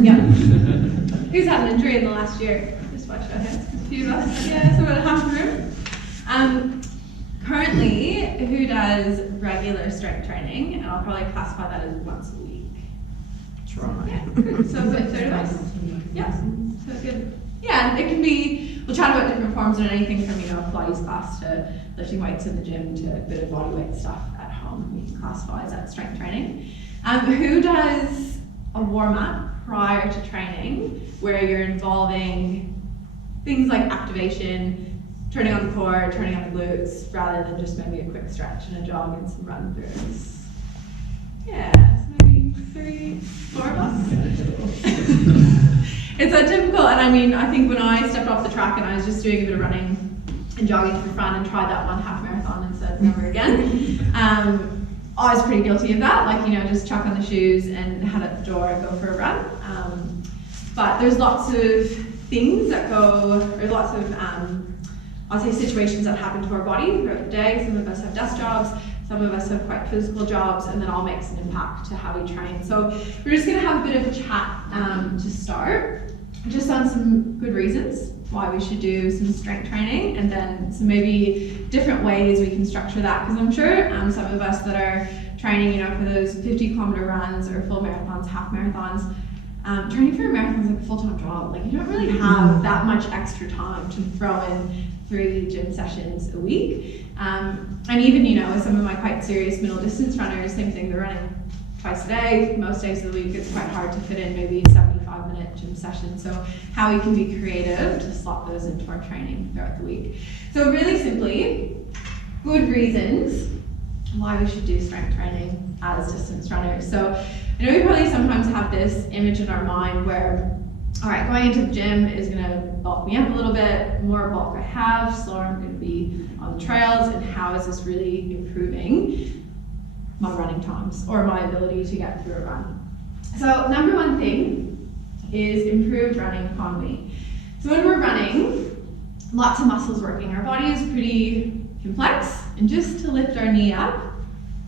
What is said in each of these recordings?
Yeah. Who's had an injury in the last year? Just watch our hands. A few of us. Yeah, so about half the room. Currently, who does regular strength training? And I'll probably classify that as once a week. Try. Yeah, good. So about 30 of us. Yeah, so good. Yeah, and it can be, we'll chat about different forms and anything from, Pilates class to lifting weights in the gym to a bit of body weight stuff at home. We can classify as that strength training. Who does a warm-up prior to training where you're involving things like activation, turning on the core, turning on the glutes, rather than just maybe a quick stretch and a jog and some run throughs? Yeah, so maybe 3, 4 of us. It's so typical, and I think when I stepped off the track and I was just doing a bit of running and jogging for fun and tried that one half marathon and said never again, I was pretty guilty of that, just chuck on the shoes and head out the door and go for a run. But there's lots of things that go, or lots of, I'll say situations that happen to our body throughout the day. Some of us have desk jobs, some of us have quite physical jobs, and that all makes an impact to how we train. So we're just gonna have a bit of a chat to start, just on some good reasons why we should do some strength training, and then some maybe different ways we can structure that, because I'm sure some of us that are training, for those 50-kilometer runs or full marathons, half marathons, training for a marathon is like a full-time job. You don't really have that much extra time to throw in 3 gym sessions a week. And even, some of my quite serious middle distance runners, same thing, they're running twice a day. Most days of the week, it's quite hard to fit in maybe a 75-minute gym session. So how we can be creative to slot those into our training throughout the week. So really simply, good reasons why we should do strength training as distance runners. So I know we probably sometimes have this image in our mind where, all right, going into the gym is gonna bulk me up a little bit, more bulk I have, slower I'm gonna be on the trails, and how is this really improving my running times or my ability to get through a run? So number one thing is improved running economy. So when we're running, lots of muscles working. Our body is pretty complex, and just to lift our knee up,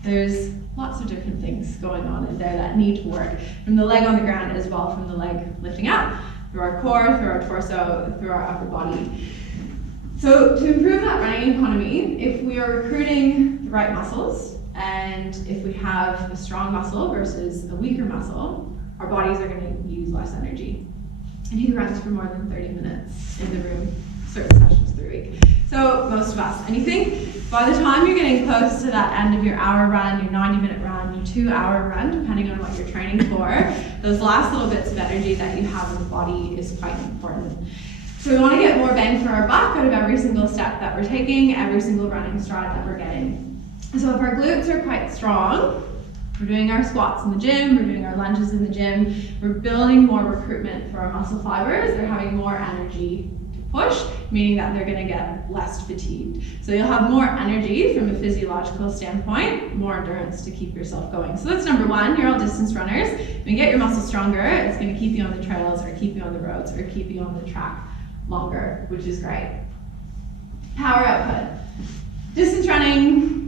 there's lots of different things going on in there that need to work. From the leg on the ground as well, from the leg lifting up, through our core, through our torso, through our upper body. So to improve that running economy, if we are recruiting the right muscles, and if we have a strong muscle versus a weaker muscle, our bodies are going to use less energy. And who runs for more than 30 minutes in the room, certain sessions through a week? So most of us. And you think by the time you're getting close to that end of your hour run, your 90-minute run, your 2-hour run, depending on what you're training for, those last little bits of energy that you have in the body is quite important. So we want to get more bang for our buck out of every single step that we're taking, every single running stride that we're getting. So if our glutes are quite strong, we're doing our squats in the gym, we're doing our lunges in the gym, we're building more recruitment for our muscle fibers, they're having more energy to push, meaning that they're going to get less fatigued. So you'll have more energy from a physiological standpoint, more endurance to keep yourself going. So that's number one. You're all distance runners. When you get your muscles stronger, it's going to keep you on the trails or keep you on the roads or keep you on the track longer, which is great. Power output. Distance running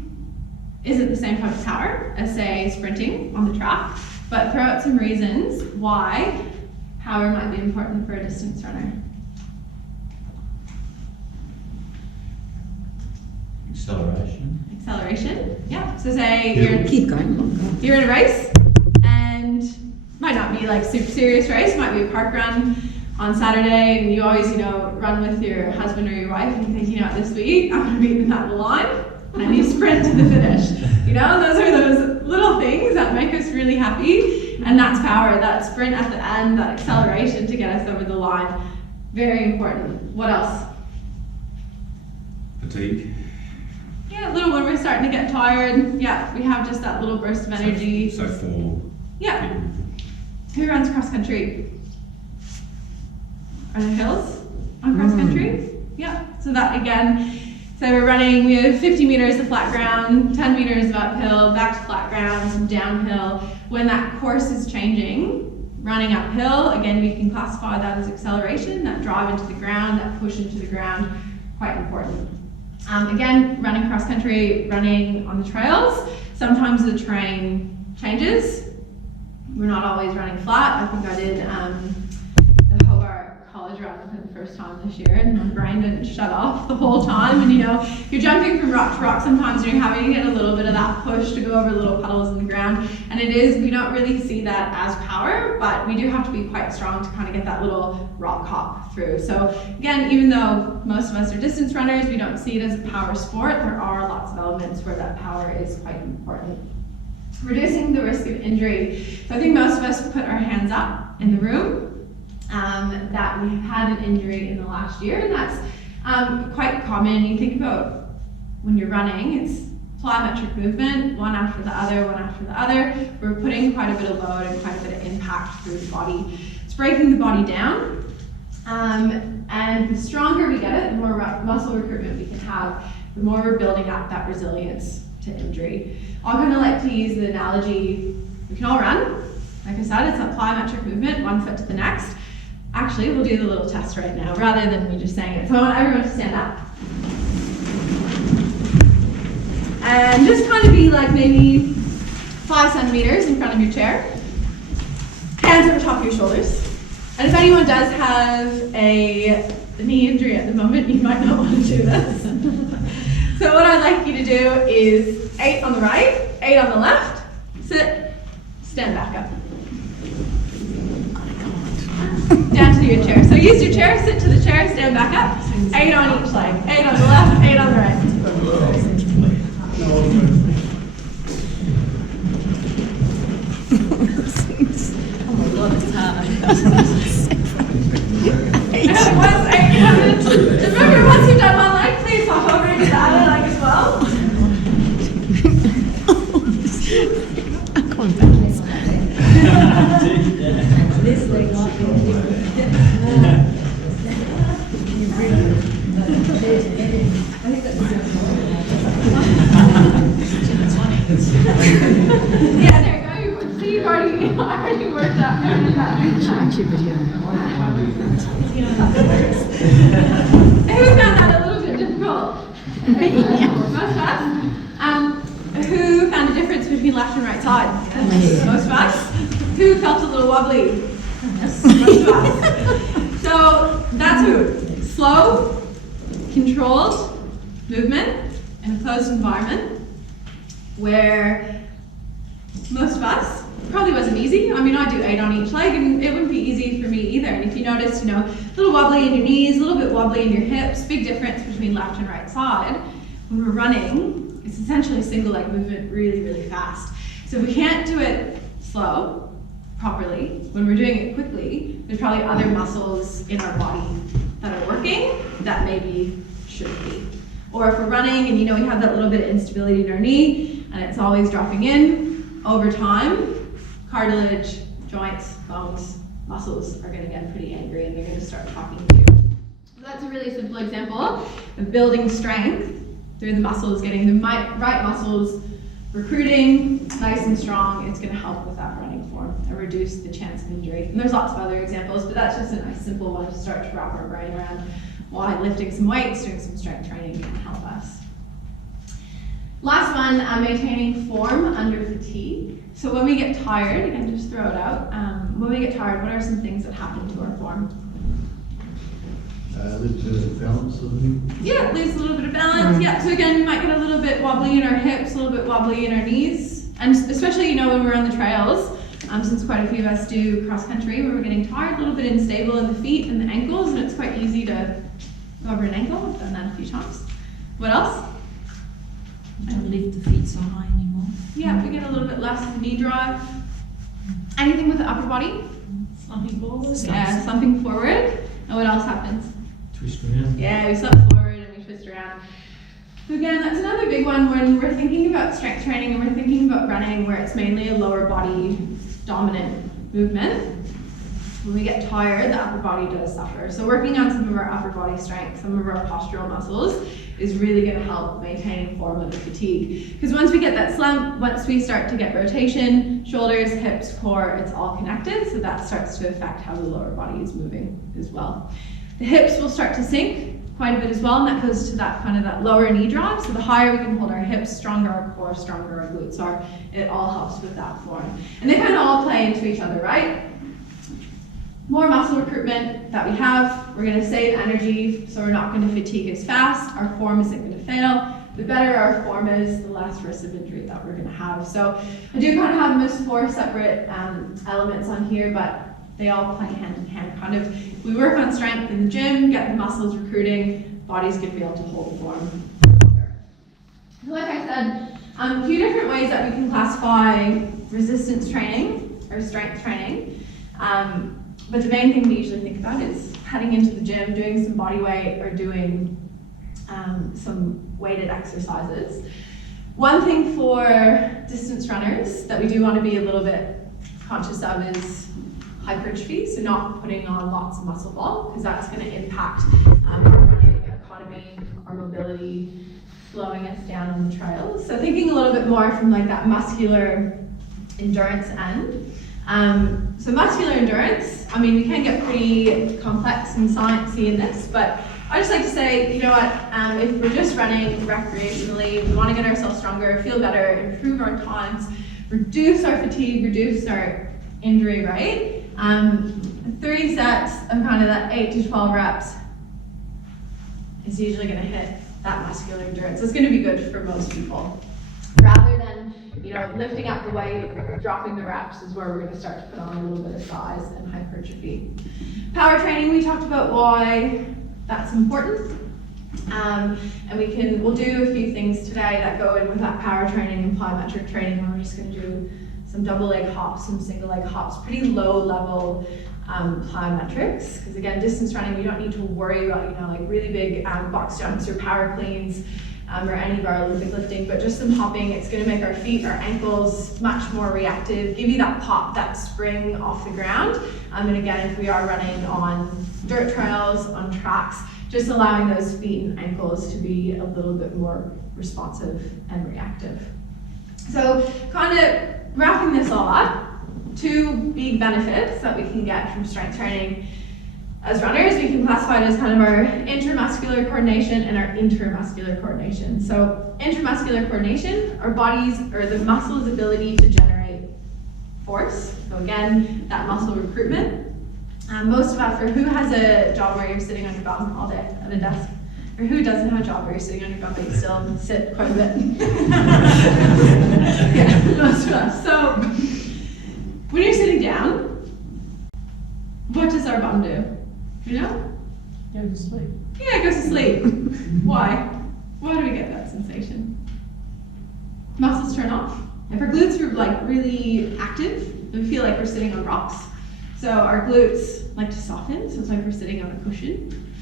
isn't the same type of power as, say, sprinting on the track, but throw out some reasons why power might be important for a distance runner. Acceleration, yeah. So say you're in a race, and might not be like super serious race, might be a park run on Saturday, and you always, run with your husband or your wife, and you think, this week I'm gonna beat them at the line, and you sprint to the finish. Those are those little things that make us really happy, and that's power, that sprint at the end, that acceleration to get us over the line. Very important. What else? Fatigue. Yeah, a little when we're starting to get tired, yeah, we have just that little burst of energy. So for yeah. Who runs cross country? Are there hills on cross country? Yeah, so that again, so we're running, we have 50 meters of flat ground, 10 meters of uphill, back to flat ground, some downhill. When that course is changing, running uphill, again, we can classify that as acceleration, that drive into the ground, that push into the ground, quite important. Again, running cross country, running on the trails, sometimes the terrain changes. We're not always running flat. I think I did the Hobart College run for the first time this year, and my brain didn't shut off the whole time. And you know, you're jumping from rock to rock sometimes, and you're having to get a little bit of that push to go over little puddles in the ground. And it is, we don't really see that as power, but we do have to be quite strong to kind of get that little rock hop through. So again, even though most of us are distance runners, we don't see it as a power sport. There are lots of elements where that power is quite important. Reducing the risk of injury. So I think most of us put our hands up in the room that we have had an injury in the last year, and that's quite common. You think about when you're running, it's plyometric movement, one after the other, one after the other. We're putting quite a bit of load and quite a bit of impact through the body. It's breaking the body down, and the stronger we get it, the more muscle recruitment we can have, the more we're building up that resilience to injury. I kind of like to use the analogy, we can all run. Like I said, it's that plyometric movement, one foot to the next. Actually, we'll do the little test right now, rather than me just saying it. So I want everyone to stand up. And just kind of be like maybe 5 centimeters in front of your chair. Hands over top of your shoulders. And if anyone does have a knee injury at the moment, you might not want to do this. So what I'd like you to do is 8 on the right, 8 on the left, sit, stand back up. Down to your chair. So use your chair, sit to the chair, stand back up. 8 on each leg. 8 on the left, 8 on the right. Oh my God, it's hard. Remember, once you've done one leg, please hop over and do the other leg as well. I'm going back this way. This leg might be different. I think that's yeah, there you go. So you've already worked out. Who found that a little bit difficult? Most of us. Who found a difference between left and right side? Most of us. Who felt a little wobbly? Most of us. So that's who. Slow, controlled movement in a closed environment where most of us probably wasn't easy. I mean, I do 8 on each leg, and it wouldn't be easy for me either. And if you notice, you know, a little wobbly in your knees, a little bit wobbly in your hips, big difference between left and right side. When we're running, it's essentially a single leg movement really, really fast. So if we can't do it slow, properly, when we're doing it quickly, there's probably other muscles in our body that are working that maybe shouldn't be. Or if we're running and you know we have that little bit of instability in our knee and it's always dropping in, over time, cartilage, joints, bones, muscles are going to get pretty angry and they're going to start talking to you. So that's a really simple example of building strength through the muscles, getting the right muscles recruiting nice and strong. It's going to help with that running form and reduce the chance of injury. And there's lots of other examples, but that's just a nice simple one to start to wrap our brain around why lifting some weights, doing some strength training can help us. Last one, maintaining form under fatigue. So when we get tired, and just throw it out, when we get tired, what are some things that happen to our form? Lose a bit of balance, doesn't it? Yeah, lose a little bit of balance. Yeah, so again, we might get a little bit wobbly in our hips, a little bit wobbly in our knees. And especially, you know, when we're on the trails, since quite a few of us do cross country, where we're getting tired, a little bit unstable in the feet and the ankles, and it's quite easy to go over an ankle. I've done that a few times. What else? Don't lift the feet so high anymore. Yeah, we get a little bit less knee drive. Anything with the upper body? Slumping forward. Yeah, slumping forward. And what else happens? Twist around. Yeah, we slump forward and we twist around. So again, that's another big one when we're thinking about strength training and we're thinking about running where it's mainly a lower body dominant movement. When we get tired, the upper body does suffer. So working on some of our upper body strength, some of our postural muscles is really going to help maintaining form under fatigue. Because once we get that slump, once we start to get rotation, shoulders, hips, core, it's all connected. So that starts to affect how the lower body is moving as well. The hips will start to sink quite a bit as well, and that goes to that kind of that lower knee drive. So the higher we can hold our hips, stronger our core, stronger our glutes are. It all helps with that form. And they kind of all play into each other, right? More muscle recruitment that we have, we're going to save energy, so we're not going to fatigue as fast. Our form isn't going to fail. The better our form is, the less risk of injury that we're going to have. So I do kind of have them as 4 separate elements on here, but they all play hand in hand. Kind of, if we work on strength in the gym, get the muscles recruiting, body's going to be able to hold form. Like I said, a few different ways that we can classify resistance training or strength training. But the main thing we usually think about is heading into the gym, doing some body weight or doing some weighted exercises. One thing for distance runners that we do want to be a little bit conscious of is hypertrophy, so not putting on lots of muscle bulk, because that's going to impact our running economy, our mobility, slowing us down on the trails. So thinking a little bit more from like that muscular endurance end. So muscular endurance, I mean, we can get pretty complex and sciencey in this, but I just like to say, you know what, if we're just running recreationally, we want to get ourselves stronger, feel better, improve our times, reduce our fatigue, reduce our injury rate. 3 sets of kind of that 8 to 12 reps is usually going to hit that muscular endurance. It's going to be good for most people. Rather than, you know, lifting up the weight, dropping the reps is where we're going to start to put on a little bit of size and hypertrophy. Power training, we talked about why that's important. And we'll do a few things today that go in with that power training and plyometric training, where we're just going to do some double leg hops, some single leg hops, pretty low level plyometrics. Because again, distance running, we don't need to worry about, you know, like really big box jumps or power cleans or any of our Olympic lifting, but just some hopping. It's going to make our feet, our ankles much more reactive, give you that pop, that spring off the ground. And again, if we are running on dirt trails, on tracks, just allowing those feet and ankles to be a little bit more responsive and reactive. So kind of wrapping this all up, 2 big benefits that we can get from strength training as runners. We can classify it as kind of our intramuscular coordination and our intermuscular coordination. So intramuscular coordination, our body's or the muscle's ability to generate force. So again, that muscle recruitment. Most of us, or who has a job where you're sitting on your bum all day at a desk? Or who doesn't have a job where you're sitting on your bum but you still sit quite a bit? Yeah, most of us. So when you're sitting down, what does our bum do? You know? Go to sleep. Yeah, it goes to sleep. Why? Why do we get that sensation? Muscles turn off. If our glutes are like really active, we feel like we're sitting on rocks. So our glutes like to soften, so it's like we're sitting on a cushion.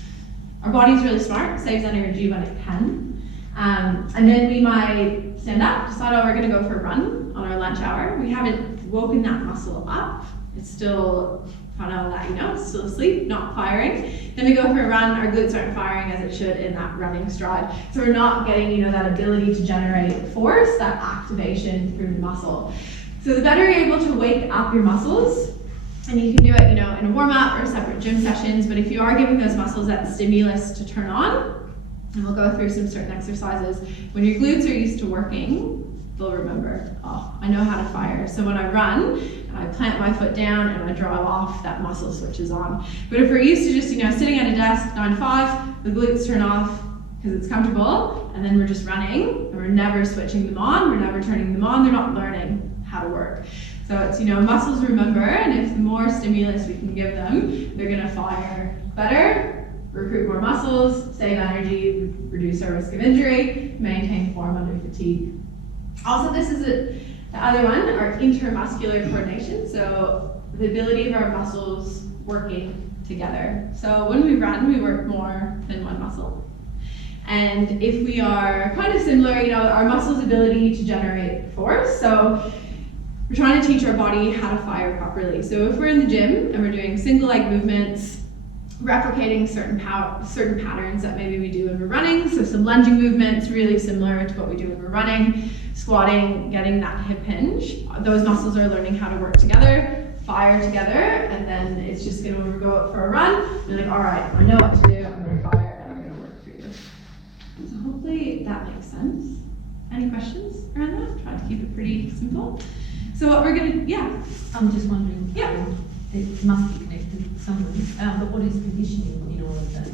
Our body's really smart, saves energy when it can. And then we might stand up, decide, oh, we're gonna go for a run on our lunch hour. We haven't woken that muscle up. It's still kind of that, you know, it's still asleep, not firing. Then we go for a run, our glutes aren't firing as it should in that running stride. So we're not getting, you know, that ability to generate force, that activation through the muscle. So the better you're able to wake up your muscles, and you can do it, you know, in a warm-up or separate gym sessions, but if you are giving those muscles that stimulus to turn on, and we'll go through some certain exercises, when your glutes are used to working, they'll remember, oh, I know how to fire. So when I run, and I plant my foot down and I draw off, that muscle switches on. But if we're used to just, you know, sitting at a desk 9 to 5, the glutes turn off because it's comfortable, and then we're just running, and we're never switching them on, we're never turning them on, they're not learning how to work. So it's, you know, muscles remember, and if the more stimulus we can give them, they're gonna fire better, recruit more muscles, save energy, reduce our risk of injury, maintain form under fatigue. Also, this is the other one, our intermuscular coordination. So the ability of our muscles working together. So when we run, we work more than one muscle. And if we are kind of similar, you know, our muscles' ability to generate force. So we're trying to teach our body how to fire properly. So if we're in the gym and we're doing single leg movements, replicating certain patterns that maybe we do when we're running, so some lunging movements, really similar to what we do when we're running, squatting, getting that hip hinge, those muscles are learning how to work together, fire together, and then it's just gonna, when we go out for a run, you're like, all right, I know what to do, I'm gonna fire and I'm gonna work that makes sense. Any questions around that? Try to keep it pretty simple. So what we're gonna, yeah. I'm just wondering. Yeah. It must be connected somewhere. But what is conditioning in all of that?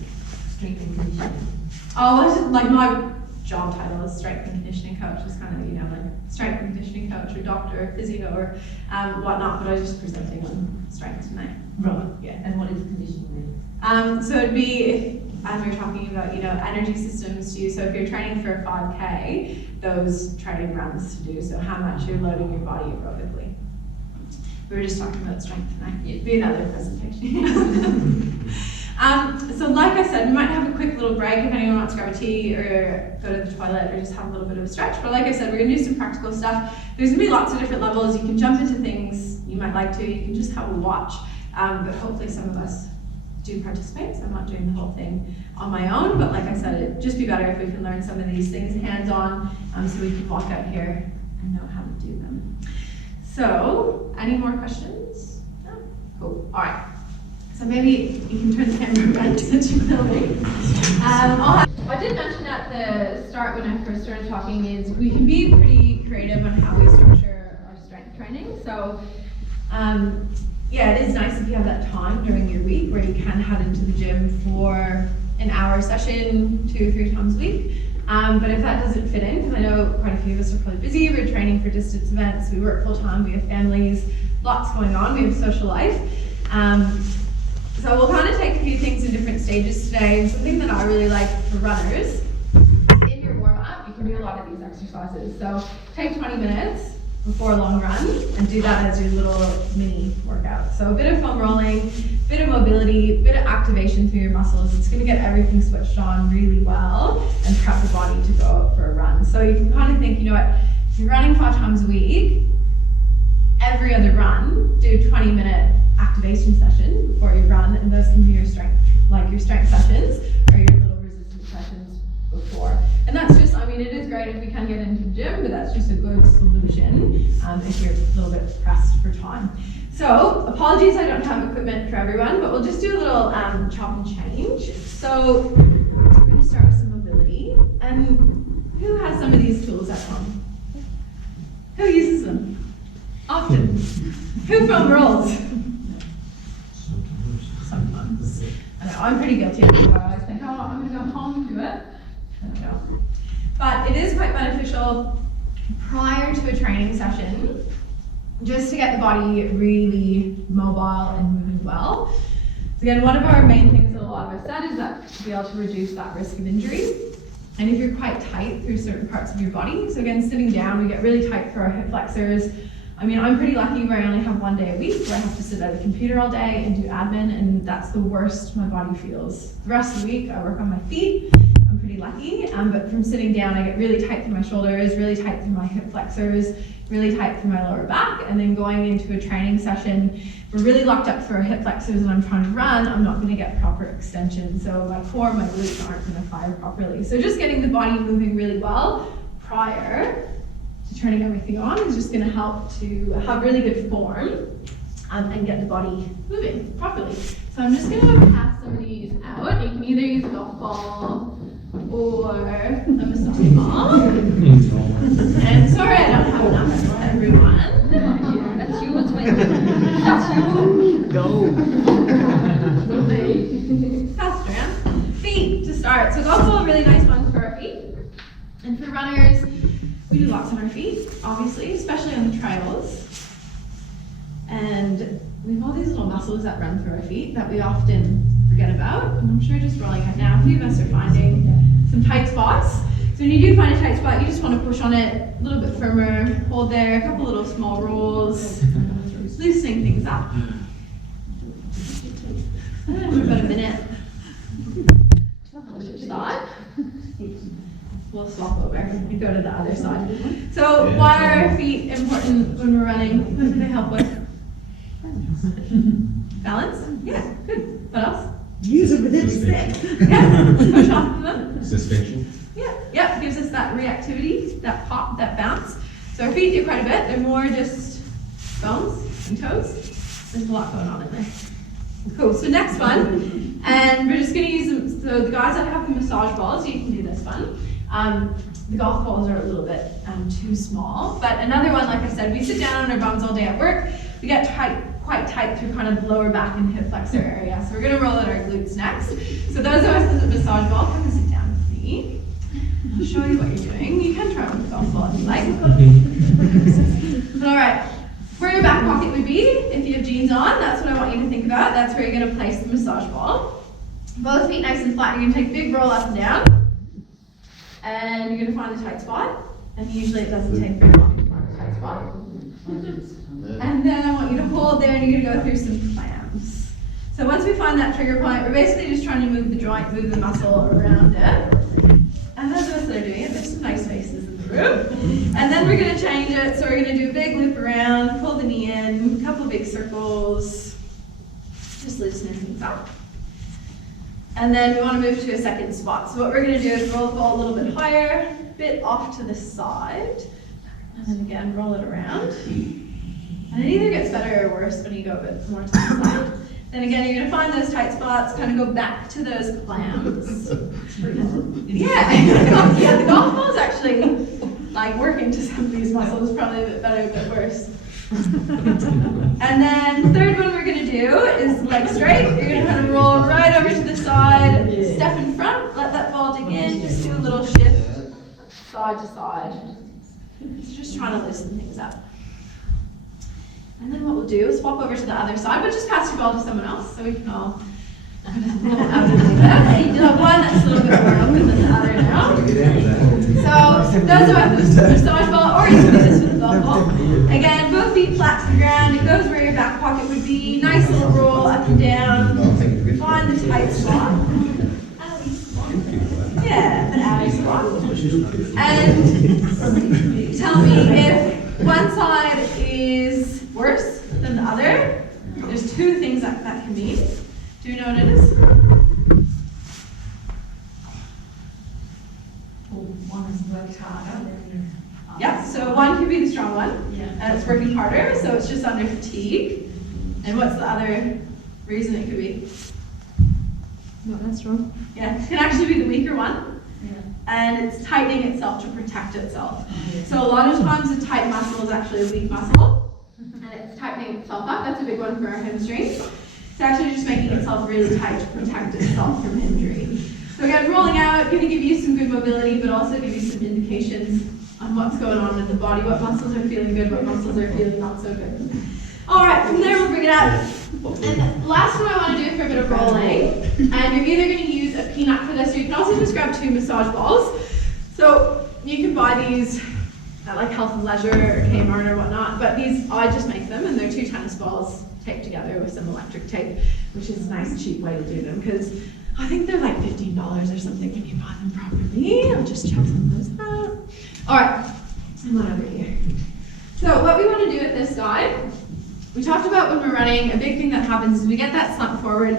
Strength and conditioning. Oh, it's just, like my job title is strength and conditioning coach. It's kind of, you know, like strength and conditioning coach or doctor or physio or whatnot, but I was just presenting on strength tonight. Right. Yeah. And what is conditioning then? So it'd be, as we were talking about, you know, energy systems to use. So if you're training for a 5K, those training runs to do. So how much you're loading your body aerobically. We were just talking about strength tonight. It'd be another presentation. So like I said, we might have a quick little break if anyone wants to grab a tea or go to the toilet or just have a little bit of a stretch. But like I said, we're gonna do some practical stuff. There's gonna be lots of different levels. You can jump into things you might like to. You can just have a watch. But hopefully some of us do participate, so I'm not doing the whole thing on my own. But like I said, it'd just be better if we can learn some of these things hands-on, so we can walk out here and know how to do them. So, any more questions? No? Cool. All right. So maybe you can turn the camera around since you're filming. I did mention at the start when I first started talking is we can be pretty creative on how we structure our strength training. So, yeah, it is nice if you have that time during your week where you can head into the gym for an hour session 2 or 3 times a week. But if that doesn't fit in, because I know quite a few of us are probably busy, we're training for distance events, we work full time, we have families, lots going on, we have social life. So we'll kind of take a few things in different stages today. And something that I really like for runners, in your warm up, you can do a lot of these exercises. So take 20 minutes before a long run and do that as your little mini workout. So a bit of foam rolling, bit of mobility, bit of activation through your muscles. It's gonna get everything switched on really well and prep the body to go out for a run. So you can kind of think, you know what, if you're running 5 times a week, every other run, do a 20-minute activation session before you run, and those can be your strength, like your strength sessions or your little resistance sessions before. And that's just, I mean, it is great if we can get into the gym, but that's just a good solution if you're a little bit pressed for time. So, apologies I don't have equipment for everyone, but we'll just do a little chop and change. So, we're going to start with some mobility. And who has some of these tools at home? Who uses them? Often. Who foam rolls? Sometimes. I know, I'm pretty guilty of it. I always think, oh, I'm going to go home and do it. I don't know. But it is quite beneficial prior to a training session, just to get the body really mobile and moving well. So again, one of our main things that a lot of us said is that to be able to reduce that risk of injury. And if you're quite tight through certain parts of your body, so again, sitting down, we get really tight through our hip flexors. I mean, I'm pretty lucky where I only have 1 day a week where I have to sit at a computer all day and do admin, and that's the worst my body feels. The rest of the week, I work on my feet. I'm pretty lucky, but from sitting down, I get really tight through my shoulders, really tight through my hip flexors, really tight through my lower back, and then going into a training session, we're really locked up through our hip flexors and I'm trying to run, I'm not gonna get proper extension. So my core, my glutes aren't gonna fire properly. So just getting the body moving really well prior to turning everything on is just gonna help to have really good form and get the body moving properly. So I'm just gonna pass some of these out. You can either use a golf ball or a massage ball. And sorry I don't have enough for everyone. That's yours, that's yours. Go. Pass it around. Feet to start. So golf ball, really nice one for our feet. And for runners, we do lots on our feet, obviously, especially on the trails. And we have all these little muscles that run through our feet that we often forget about. And I'm sure just rolling it now, a few of us are finding some tight spots. So when you do find a tight spot, you just want to push on it a little bit firmer, hold there, a couple little small rolls, loosening things up. For about a minute. Which side? We'll swap over and go to the other side. So why are our feet important when we're running? What do they help with? Balance? Yeah, good. What else? Use it within the stick. Yeah, push off of them. Suspension? Yeah, gives us that reactivity, that pop, that bounce. So our feet do quite a bit. They're more just bones and toes. There's a lot going on in there. Cool, so next one. And we're just gonna use them. So the guys that have the massage balls, you can do this one. The golf balls are a little bit too small. But another one, like I said, we sit down on our bums all day at work. We get quite tight through kind of lower back and hip flexor area. So we're gonna roll out our glutes next. So those of us with a massage ball, come and sit down with me. I'll show you what you're doing. You can try with the golf ball if you like. All right, where your back pocket would be, if you have jeans on, that's what I want you to think about. That's where you're gonna place the massage ball. Both feet nice and flat. You're gonna take a big roll up and down. And you're gonna find a tight spot. And usually it doesn't take very long to find a tight spot. And then I want you to hold there and you're gonna go through some clams. So once we find that trigger point, we're basically just trying to move the joint, move the muscle around it. And those of us that are doing it, there's some nice faces in the room. And then we're gonna change it. So we're gonna do a big loop around, pull the knee in, a couple big circles, just loosening things up. And then we want to move to a second spot. So what we're going to do is roll the ball a little bit higher, a bit off to the side, and then again roll it around. And it either gets better or worse when you go a bit more to the side. Then again, you're going to find those tight spots, kind of go back to those clams. Yeah, the golf ball's actually like working to some of these muscles, probably a bit better, a bit worse. And then third one we're going to do is leg straight. You're going to kind of roll right over to the side, step in front, let that ball dig in, just do a little shift side to side. So just trying to loosen things up. And then what we'll do is swap over to the other side, but just pass your ball to someone else so we can all roll out and do that. You'll have one that's a little bit more open than the other now. So those are with the massage ball, or you can do this with a golf ball. Again, both feet flat to the ground. It goes where your back pocket would be. Nice little roll up and down. Find the tight spot. Yeah, the alley spot. And tell me if one side is worse than the other. There's two things that can mean. Do you know what it is? One is worked harder. Yep, so one could be the strong one, and it's working harder, so it's just under fatigue. And what's the other reason it could be? Not that strong. Yeah, it can actually be the weaker one, and it's tightening itself to protect itself. So a lot of times a tight muscle is actually a weak muscle, and it's tightening itself up. That's a big one for our hamstrings. It's actually just making itself really tight to protect itself from injury. So again, rolling out, going to give you some good mobility, but also give you some indications on what's going on in the body, what muscles are feeling good, what muscles are feeling not so good. All right, from there we'll bring it up. And last one I want to do for a bit of rolling, and you're either going to use a peanut for this, or you can also just grab 2 massage balls. So you can buy these at like Health and Leisure or Kmart or whatnot, but these, I just make them, and they're 2 tennis balls taped together with some electric tape, which is a nice cheap way to do them, because I think they're like $15 or something when you buy them properly. I'll just check some of those out. All right, and one over here. So what we want to do with this guy, we talked about when we're running, a big thing that happens is we get that slump forward,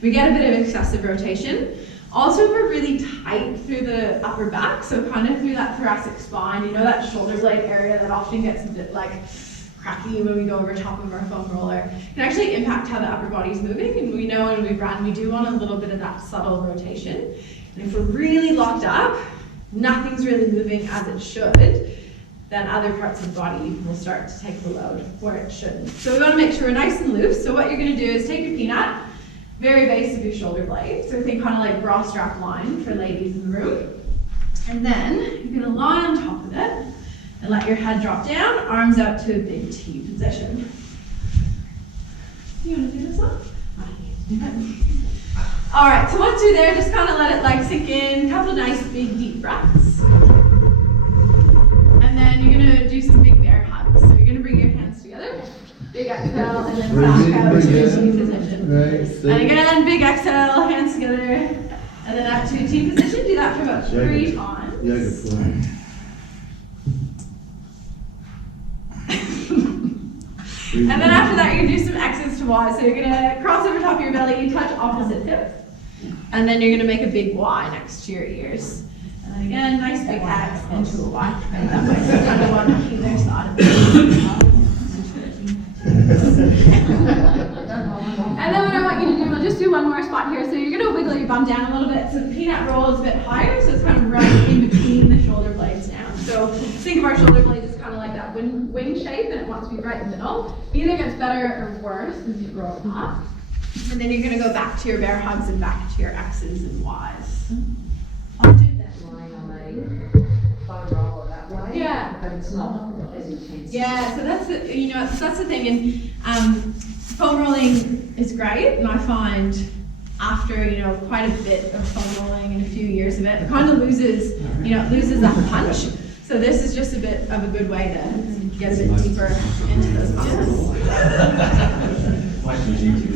we get a bit of excessive rotation. Also, we're really tight through the upper back, so kind of through that thoracic spine, you know, that shoulder blade area that often gets a bit like cracky when we go over top of our foam roller. It can actually impact how the upper body's moving, and we know when we run, we do want a little bit of that subtle rotation. And if we're really locked up, nothing's really moving as it should, then other parts of the body will start to take the load where it shouldn't. So we want to make sure we're nice and loose. So what you're going to do is take your peanut, very base of your shoulder blade. So think kind of like bra strap line for ladies in the room. And then you're going to lie on top of it and let your head drop down, arms out to a big T position. You want to do this one? All right, so once you're there, just kind of let it like sink in, a couple of nice big deep breaths. And then you're gonna do some big bear hugs. So you're gonna bring your hands together, big exhale, and then back out to a T position. And again, big exhale, hands together, and then up to a T position. Do that for about 3 times. And then after that, you're gonna do some X's to Y. So you're gonna cross over top of your belly, touch opposite hip. And then you're gonna make a big Y next to your ears. And then again, nice big X into a Y. Right that way. So kind of on either side. And then what I want you to do, we'll just just do one more spot here. So you're gonna wiggle your bum down a little bit. So the peanut roll is a bit higher, so it's kind of right in between the shoulder blades now. So think of our shoulder blades as kind of like that wing shape, and it wants to be right in the middle. It either gets better or worse as you grow up. And then you're gonna go back to your bear hugs and back to your X's and Y's. I'll do that. Lying on a bone roll that way. Yeah. But it's not as intense. Yeah, so that's the thing, and foam rolling is great, and I find after quite a bit of foam rolling and a few years of it kind of loses that punch. So this is just a bit of a good way to get a bit deeper into those muscles.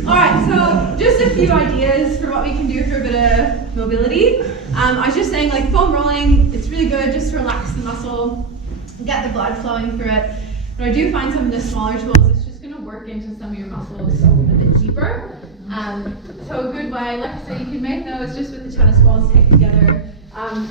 Alright, so just a few ideas for what we can do for a bit of mobility. I was just saying, like, foam rolling, it's really good just to relax the muscle, get the blood flowing through it. But I do find some of the smaller tools, it's just going to work into some of your muscles a bit deeper. So a good way, like I say, you can make those just with the tennis balls taped together.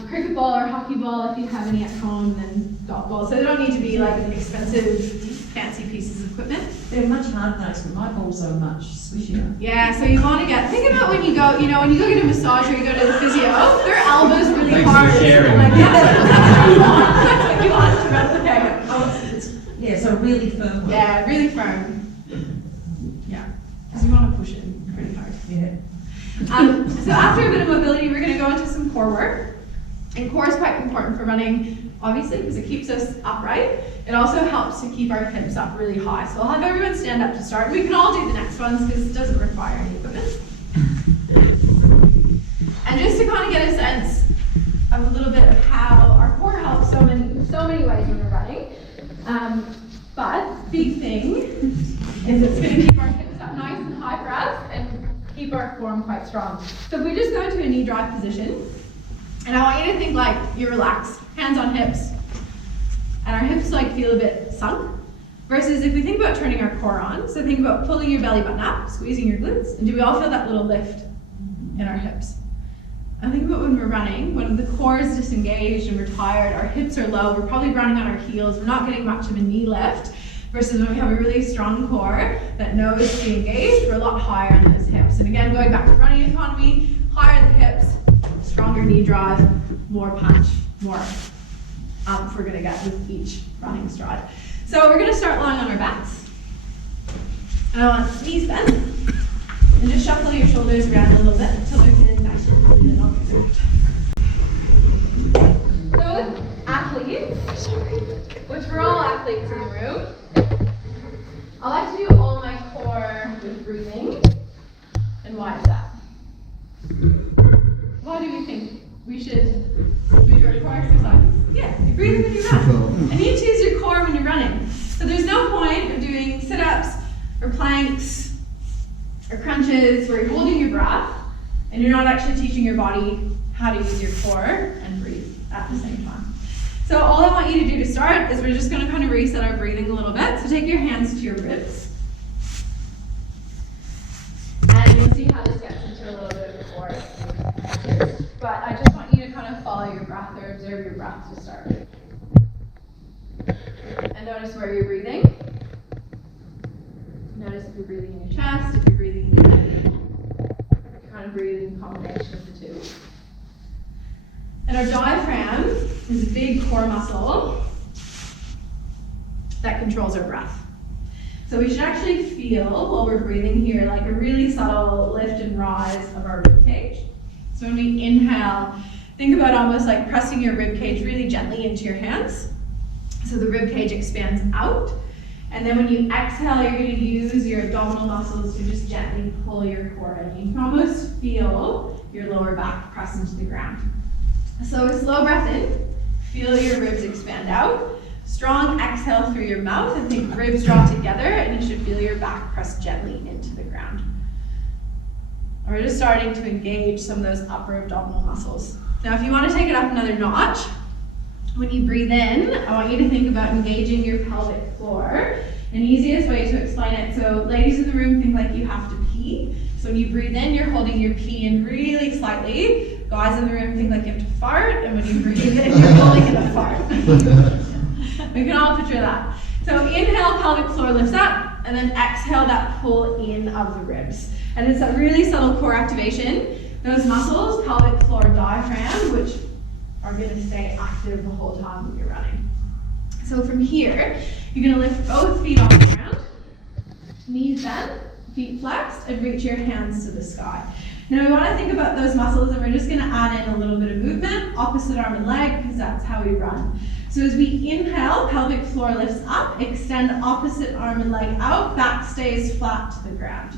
Cricket ball or hockey ball if you have any at home, and then golf ball. So they don't need to be like expensive, fancy pieces of equipment. They're much harder though, so my balls are much squishier. Yeah, so you want to think about when you go, when you go get a massage or you go to the physio, their elbows really Thanks hard. for sharing. Like, that's what you want to replicate. Yeah, so really firm one. Yeah, really firm. Yeah, because you want to push it pretty hard. Yeah. So after a bit of mobility, we're going to go into some core work. And core is quite important for running, obviously, because it keeps us upright. It also helps to keep our hips up really high. So I'll have everyone stand up to start. We can all do the next ones because it doesn't require any equipment. And just to kind of get a sense of a little bit of how our core helps so many ways when we're running. But big thing is it's going to keep our hips up nice and high for us and keep our form quite strong. So if we just go into a knee drive position, and I want you to think like you're relaxed, hands on hips, and our hips like feel a bit sunk, versus if we think about turning our core on, so think about pulling your belly button up, squeezing your glutes, and do we all feel that little lift in our hips? And think about when we're running, when the core is disengaged and we're tired, our hips are low, we're probably running on our heels, we're not getting much of a knee lift, versus when we have a really strong core that knows to be engaged, we're a lot higher on those hips. And again, going back to running economy, higher the hips, stronger knee drive, more punch, more we're going to get with each running stride. So we're going to start lying on our backs. And I want knees bent. And just shuffle your shoulders around a little bit until they're getting nice and long. So athletes, which we're all athletes in the room, I like to do all my core with breathing. And why is that? Why do we think we should do our core exercise? Yeah, you're breathing when you run. And you choose your core when you're running. So there's no point of doing sit-ups or planks or crunches where you're holding your breath and you're not actually teaching your body how to use your core and breathe at the same time. So all I want you to do to start is we're just going to kind of reset our breathing a little bit. So take your hands to your ribs. And you'll see how this gets into a little bit of a core. But I just want you to kind of follow your breath or observe your breath to start with. And notice where you're breathing. Notice if you're breathing in your chest, if you're breathing in your head. You're kind of breathing in combination of the two. And our diaphragm is a big core muscle that controls our breath. So we should actually feel while we're breathing here like a really subtle lift and rise of our rib cage. So when we inhale, think about almost like pressing your rib cage really gently into your hands. So the rib cage expands out. And then when you exhale, you're going to use your abdominal muscles to just gently pull your core in. You can almost feel your lower back press into the ground. So a slow breath in, feel your ribs expand out. Strong exhale through your mouth and think ribs draw together, and you should feel your back press gently into the ground. And we're just starting to engage some of those upper abdominal muscles. Now if you want to take it up another notch, when you breathe in, I want you to think about engaging your pelvic floor. An easiest way to explain it, so ladies in the room think like you have to pee. So when you breathe in, you're holding your pee in really slightly. Guys in the room think like you have to fart, and when you breathe in, you're holding in a fart. We can all picture that. So inhale, pelvic floor lifts up, and then exhale that pull in of the ribs. And it's a really subtle core activation. Those muscles, pelvic floor, diaphragm, which are going to stay active the whole time when you're running. So from here, you're going to lift both feet off the ground, knees bent, feet flexed, and reach your hands to the sky. Now we want to think about those muscles, and we're just going to add in a little bit of movement, opposite arm and leg, because that's how we run. So as we inhale, pelvic floor lifts up, extend opposite arm and leg out, back stays flat to the ground.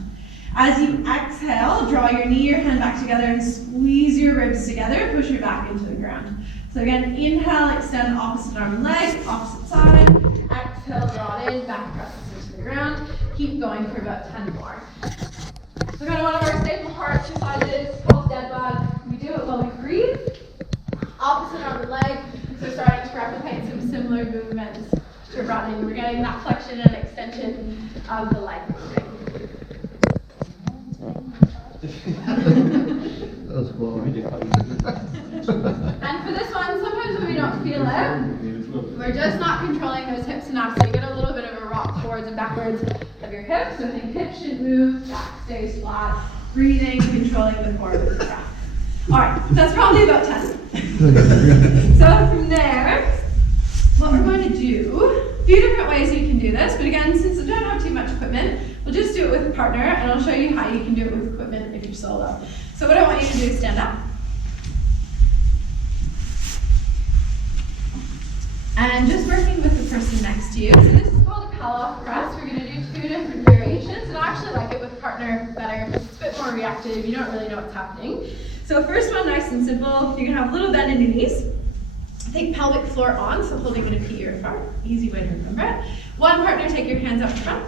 As you exhale, draw your knee, your hand back together, and squeeze your ribs together, push your back into the ground. So again, inhale, extend opposite arm and leg, opposite side. Exhale, draw it in, back presses into the ground. Keep going for about 10 more. So kind of one of our staple heart exercises called dead bug. We do it while we breathe. Opposite arm and leg. So starting to replicate some similar movements to running. We're getting that flexion and extension of the leg moving. That was cool. And for this one, sometimes when we don't feel it, we're just not controlling those hips enough. So you get a little bit of a rock forwards and backwards of your hips. So think hips should move, back stays flat, breathing, controlling the core with the breath. All right, that's probably about 10. So from there, what we're going to do, a few different ways you can do this, but again, since I don't have too much equipment, we'll just do it with a partner, and I'll show you how you can do it with equipment if you're solo. So what I want you to do is stand up. And just working with the person next to you. So this is called a pull-off press. We're going to do 2 different variations, and I actually like it with partner better. It's a bit more reactive. You don't really know what's happening. So first one, nice and simple. You're going to have a little bend in your knees. Take pelvic floor on, so holding in a P or a far. Easy way to remember it. One partner, take your hands up front.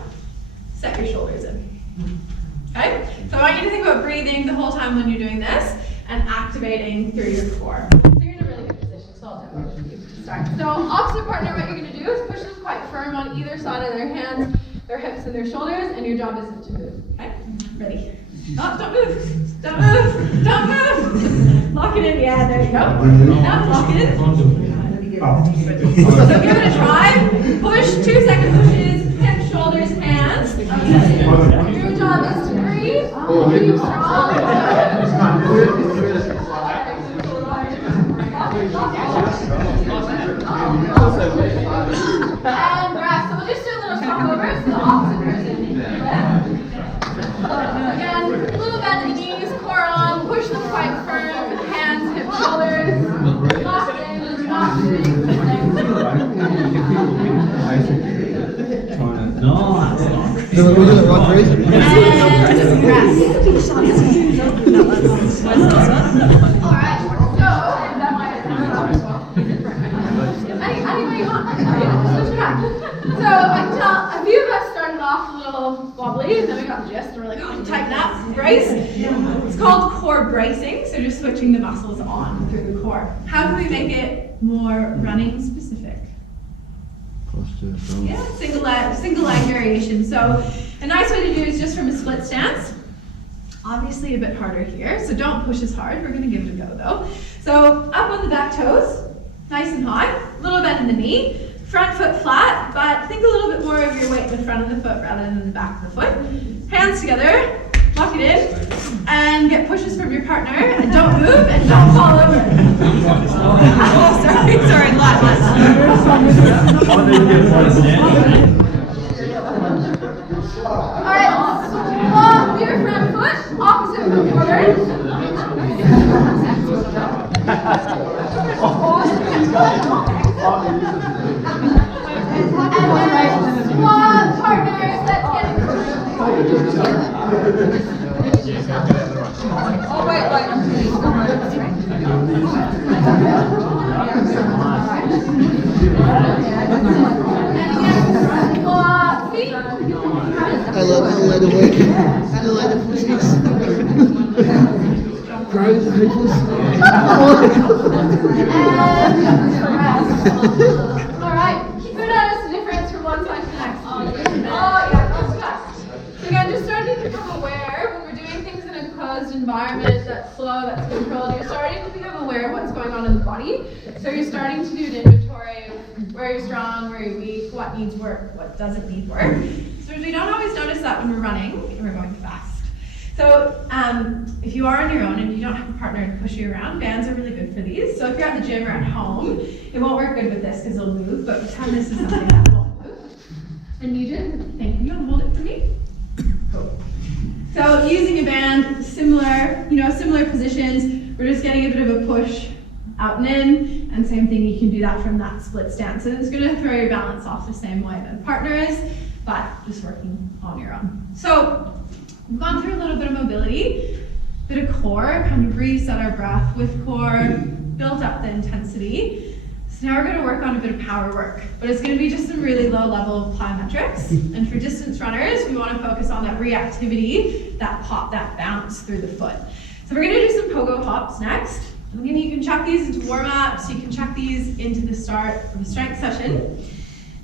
Set your shoulders in. Okay? So I want you to think about breathing the whole time when you're doing this and activating through your core. So you're in a really good position, so I'll demo it for you to start. So opposite partner, what you're going to do is push them quite firm on either side of their hands, their hips and their shoulders, and your job isn't to move. Okay? Ready? Oh, don't move! Don't move! Don't move! Lock it in. Yeah, there you go. Now lock it in. So give it a try. Push, 2-second pushes, hips, shoulders, hands. Okay. Your job is to breathe. Keep strong. And breath. So we'll just do a little talk over to the opposite person. Again, a little bend in the knees, core on, push them quite firm, hands, hips, shoulders. Lock it in, lock it in. No, Alright, so anyway you want. Switch it up. So I can tell a few of us started off a little wobbly, and then we got the gist, and we're like, oh, tighten up, brace. It's called core bracing, so just switching the muscles on through the core. How can we make it more running specific? Yeah, single leg variation. So a nice way to do it is just from a split stance. Obviously a bit harder here, so don't push as hard. We're going to give it a go though. So up on the back toes, nice and high, little bend in the knee, front foot flat, but think a little bit more of your weight in the front of the foot rather than the back of the foot. Hands together, lock it in, and get pushes from your partner, and don't move, and don't fall over. sorry, last. Alright, walk your front foot, opposite foot forward. And then squat, partners, let's get it. Oh, wait. I love the way. I like the pushes. Crying the pushes. Alright, who noticed the difference from one side to the next? Oh yeah, that's fast. So again, just starting to become aware when we're doing things in a closed environment that's slow, that's controlled, you're starting to become aware of what's going on in the body. So you're starting to do an inventory of where you're strong, where you're weak, what needs work, what doesn't need work. So we're because we don't always notice that when we're running and we're going fast. So if you are on your own and you don't have a partner to push you around, bands are really good for these. So if you're at the gym or at home, it won't work good with this because it'll move, but pretend this is something that won't move. And you just, thank you, and hold it for me. Cool. So using a band, similar positions, we're just getting a bit of a push out and in, and same thing, you can do that from that split stance. And it's gonna throw your balance off the same way that a partner is, but just working on your own. So we've gone through a little bit of mobility, bit of core, kind of reset our breath with core, built up the intensity. So now we're going to work on a bit of power work, but it's going to be just some really low level plyometrics. And for distance runners, we want to focus on that reactivity, that pop, that bounce through the foot. So we're going to do some pogo hops next. And again, you can chuck these into warm-ups, you can chuck these into the start of a strength session.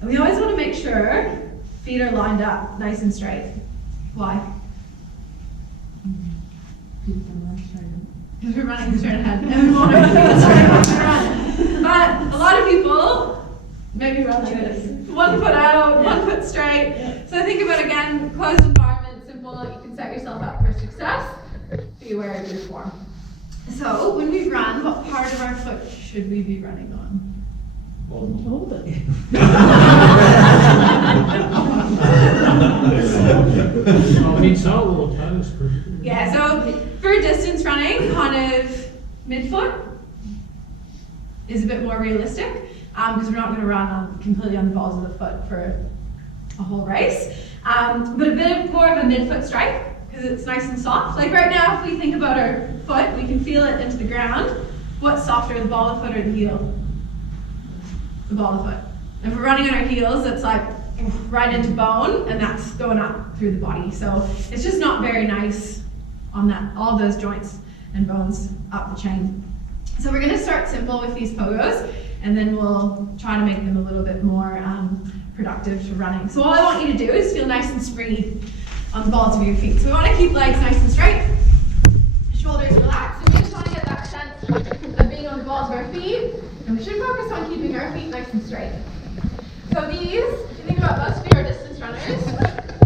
And we always want to make sure feet are lined up nice and straight. Why? Because we're running straight ahead and we want to run. But a lot of people maybe run like this. One foot out, one foot straight. So think about, again, closed environment, simple. You can set yourself up for success. Be aware of your form. So when we run, what part of our foot should we be running on? Hold it. We need some little toes. Yeah, so for distance running, kind of midfoot is a bit more realistic because we're not going to run completely on the balls of the foot for a whole race. But a bit more of a midfoot strike because it's nice and soft. Like right now, if we think about our foot, we can feel it into the ground. What's softer, the ball of the foot or the heel? The ball of the foot. If we're running on our heels, it's like right into bone, and that's going up through the body. So it's just not very nice on that, all those joints and bones up the chain. So we're gonna start simple with these pogos, and then we'll try to make them a little bit more productive for running. So all I want you to do is feel nice and springy on the balls of your feet. So we wanna keep legs nice and straight, shoulders relaxed, and we just wanna get that sense of being on the balls of our feet, and we should focus on keeping our feet nice and straight. So these, if you think about most of you are distance runners,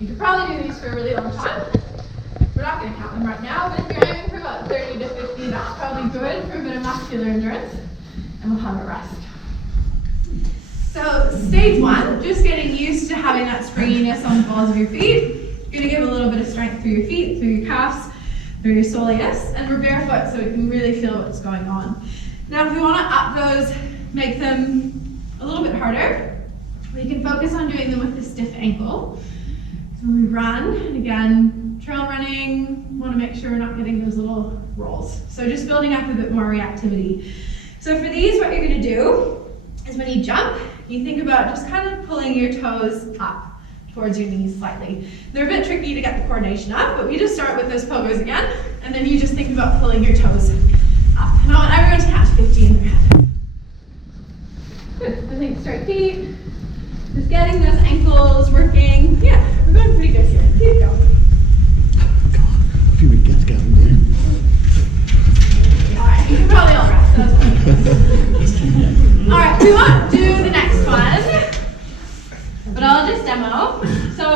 you could probably do these for a really long time. We're not going to count them right now, but if you're aiming for about 30 to 50, that's probably good for a bit of muscular endurance, and we'll have a rest. So stage one, just getting used to having that springiness on the balls of your feet. You're going to give a little bit of strength through your feet, through your calves, through your soleus, and we're barefoot so we can really feel what's going on. Now if we want to up those, make them a little bit harder, we can focus on doing them with a stiff ankle. So when we run, and again, trail running, want to make sure we're not getting those little rolls. So just building up a bit more reactivity. So for these, what you're going to do is when you jump, you think about just kind of pulling your toes up towards your knees slightly. They're a bit tricky to get the coordination up, but we just start with those pogos again, and then you just think about pulling your toes up. And I want everyone to catch 50 in their head. Good. I think straight feet. Just getting those ankles working. Yeah, we're going pretty good here. Keep going. I think we get going, dude. Alright, you can probably all rest. That's fine. Alright, we won't do the next one, but I'll just demo. So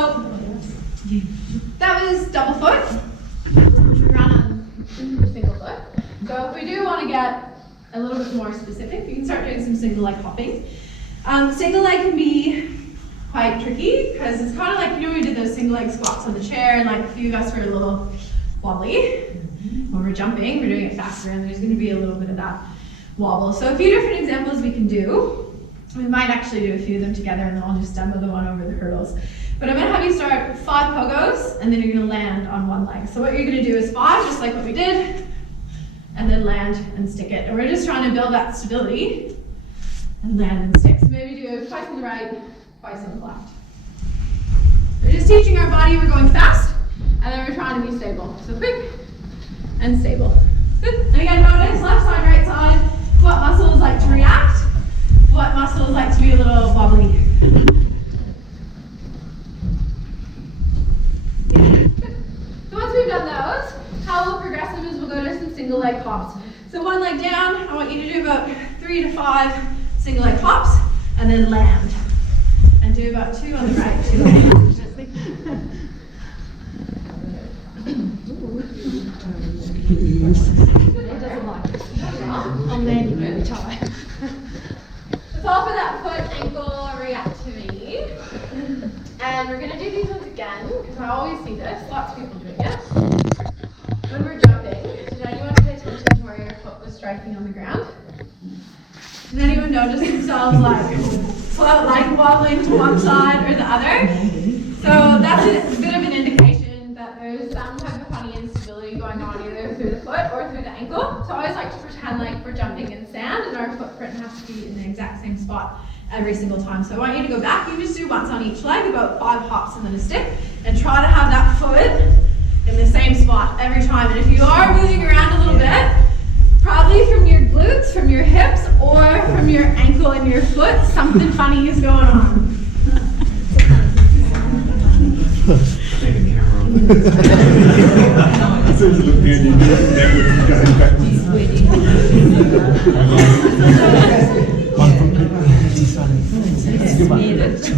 that was double foot. We run on single foot. So if we do want to get a little bit more specific, you can start doing some single leg hopping. Single leg can be quite tricky because it's kind of like, you know, we did those single leg squats on the chair, and like a few of us were a little wobbly. When we're jumping, we're doing it faster, and there's going to be a little bit of that wobble. So a few different examples we can do. We might actually do a few of them together, and then I'll just demo the one over the hurdles. But I'm going to have you start 5 pogos, and then you're going to land on one leg. So what you're going to do is 5, just like what we did, and then land and stick it. And we're just trying to build that stability and land and stick. So maybe do twice on the right, twice on the left. We're just teaching our body we're going fast, and then we're trying to be stable. So quick and stable. Good. And again, notice left side, right side. What muscles like to react? What muscles like to be a little wobbly? Yeah. So once we've done those, how we'll progressive is we'll go to some single leg hops. So one leg down, I want you to do about 3 to 5 single leg hops, and then land. And do about 2 on the right, 2 on the left. I'm landing really tight. It's all for that foot ankle reactivity. And we're going to do these ones again, because I always see this, lots of people doing it. When we're jumping, did anyone pay attention to where your foot was striking on the ground? Did anyone notice themselves like wobbling to one side or the other? So that's a bit of an indication that there's some type of funny instability going on either through the foot or through the ankle. So I always like to pretend like we're jumping in sand and our footprint has to be in the exact same spot every single time. So I want you to go back. You just do once on each leg, about 5 hops and then a stick, and try to have that foot in the same spot every time. And if you are moving around a little bit, probably from your glutes, from your hips, or from your ankle and your foot, something funny is going on.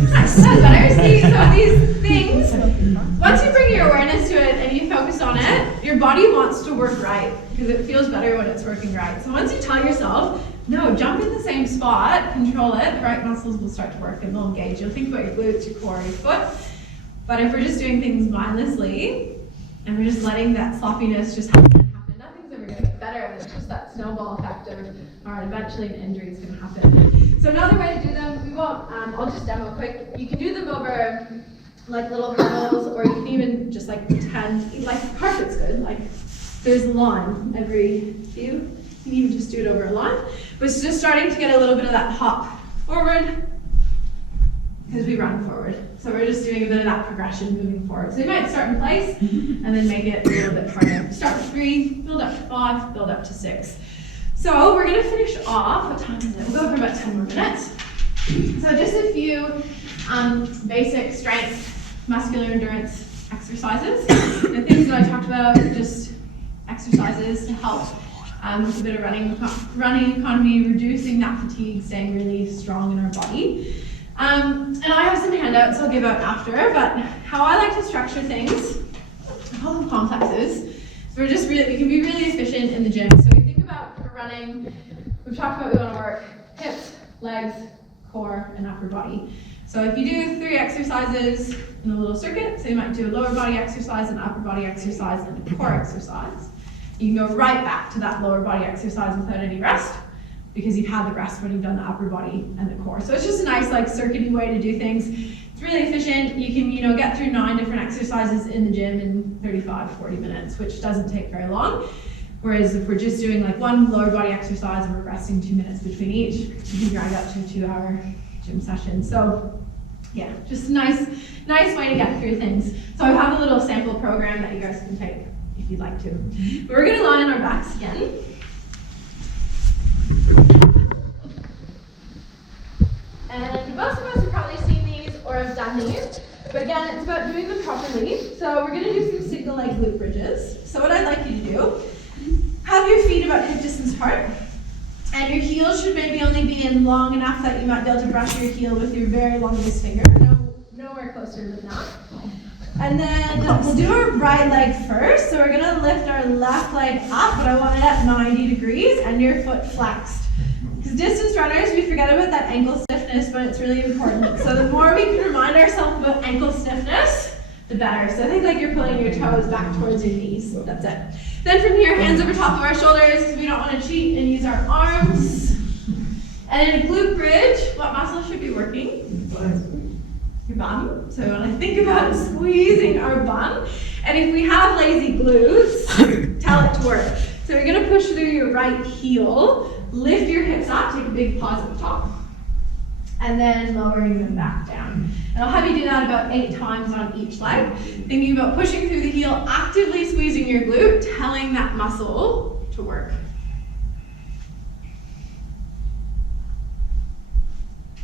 That's better. See, so these things, once you bring your awareness to it and you focus on it, your body wants to work right because it feels better when it's working right. So once you tell yourself, no, jump in the same spot, control it, the right muscles will start to work and they'll engage. You'll think about your glutes, your core, your foot. But if we're just doing things mindlessly and we're just letting that sloppiness just happen, nothing's ever going to get better. And it's just that snowball effect of, all right, eventually an injury is going to happen. So another way to do them, we won't, I'll just demo quick. You can do them over like little hurdles, or you can even just like pretend, like carpet's good, like there's a lawn every few. You can even just do it over a lawn. But it's just starting to get a little bit of that hop forward because we run forward. So we're just doing a bit of that progression moving forward. So you might start in place and then make it a little bit harder. Start with 3, build up to 5, build up to 6. So we're going to finish off, what time is it? We'll go for about 10 more minutes. So just a few basic strength, muscular endurance exercises. The things that I talked about, just exercises to help with a bit of running economy, reducing that fatigue, staying really strong in our body. And I have some handouts I'll give out after, but how I like to structure things, I call them complexes. So we can be really efficient in the gym. So we think about for running, we've talked about we want to work hips, legs, core, and upper body. So if you do 3 exercises in a little circuit, so you might do a lower body exercise, an upper body exercise, and a core exercise. You can go right back to that lower body exercise without any rest, because you've had the rest when you've done the upper body and the core. So it's just a nice like circuity way to do things. It's really efficient. You can get through 9 different exercises in the gym in 35-40 minutes, which doesn't take very long. Whereas if we're just doing like 1 lower body exercise and we're resting 2 minutes between each, you can grind up to a 2-hour gym session. So yeah, just a nice way to get through things. So I have a little sample program that you guys can take if you'd like to. But we're gonna lie on our backs again. And most of us have probably seen these or have done these, but again, it's about doing them properly. So we're going to do some single leg glute bridges. So what I'd like you to do, have your feet about hip distance apart, and your heels should maybe only be in long enough that you might be able to brush your heel with your very longest finger, nowhere closer than that. And then we'll do our right leg first. So we're going to lift our left leg up, but I want it at 90 degrees and your foot flexed. Because distance runners, we forget about that ankle stiffness, but it's really important. So the more we can remind ourselves about ankle stiffness, the better. So think like you're pulling your toes back towards your knees. That's it. Then from here, hands over top of our shoulders, because we don't want to cheat and use our arms. And in a glute bridge, what muscle should be working? Your bum. So we want to think about squeezing our bum. And if we have lazy glutes, tell it to work. So you're going to push through your right heel, lift your hips up, take a big pause at the top, and then lowering them back down. And I'll have you do that about 8 times on each leg. Thinking about pushing through the heel, actively squeezing your glute, telling that muscle to work.